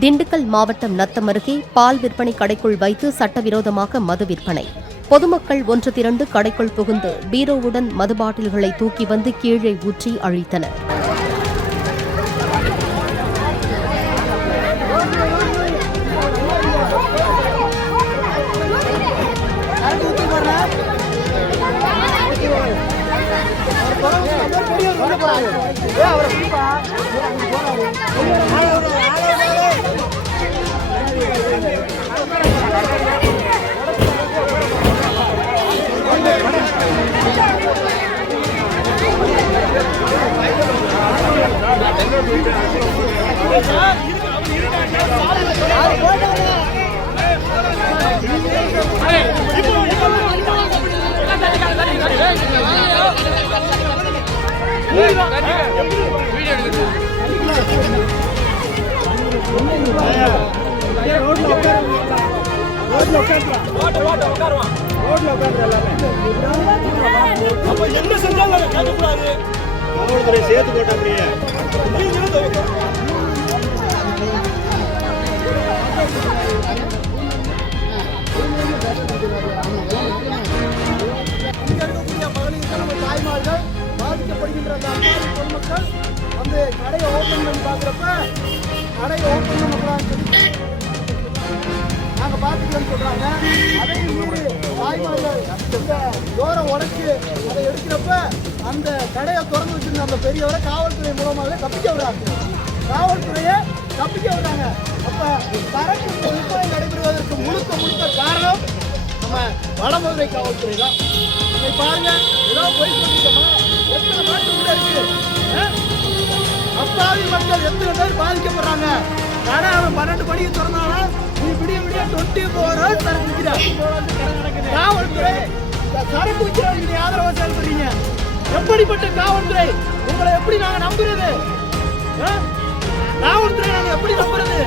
திண்டுக்கல் மாவட்டம் நத்தம் அருகே பால் விற்பனை கடைக்குள் வைத்து சட்டவிரோதமாக மது விற்பனை. பொதுமக்கள் ஒன்று திரண்டு கடைக்குள் புகுந்து பீரோவுடன் மது பாட்டில்களை தூக்கி வந்து கீழே ஊற்றி அழித்தனர். என்ன செஞ்சாலும் கேட்கக்கூடாது. காவல்துறை சேர்த்து போட்ட அப்படியே தாய்மார்கள் பாதிக்கப்படுகின்ற பொதுமக்கள் வந்து கடையை ஓப்பன் பண்ணி பார்க்குறப்ப கடையை ஓப்பன் பண்ணக்கூடாதுன்னு நாங்கள் பார்த்துக்கலன்னு சொல்கிறாங்க. அதையும் மீறி தாய்மார்கள் இந்த தூரம் உடைச்சி அதை எடுக்கிறப்ப அந்த கடையை திறந்து வச்சிருந்த அந்த பெரியவரை காவல்துறை மூலமாக தப்பிக்க விடுறாங்க. காவல்துறையை தப்பிக்க விடுறாங்க. அப்போ சரக்கு விற்பனை நடைபெறுவதற்கு முழுக்க காரணம் நம்ம வடமதுரை காவல்துறை தான். இன்னைக்கு பாருங்க, ஏதோ போய் சொல்லிட்டோமா, எத்தனை நாட்டு உள்ள இருக்கு, அப்பாவி மக்கள் எத்தனை பேர் பாதிக்கப்படுறாங்க. கடை அவன் 12 மணிக்கு திறந்தாலும் நீ விடிய 24 hours சரக்கு விற்கிற காவல்துறை சரக்கு விற்கிறவங்க ஆதரவாக செயல்படுறீங்க. எப்படிப்பட்ட காவல்துறை? உங்களை எப்படி நாங்கள் நம்புறது? காவல்துறை நாங்கள் எப்படி நம்புறது?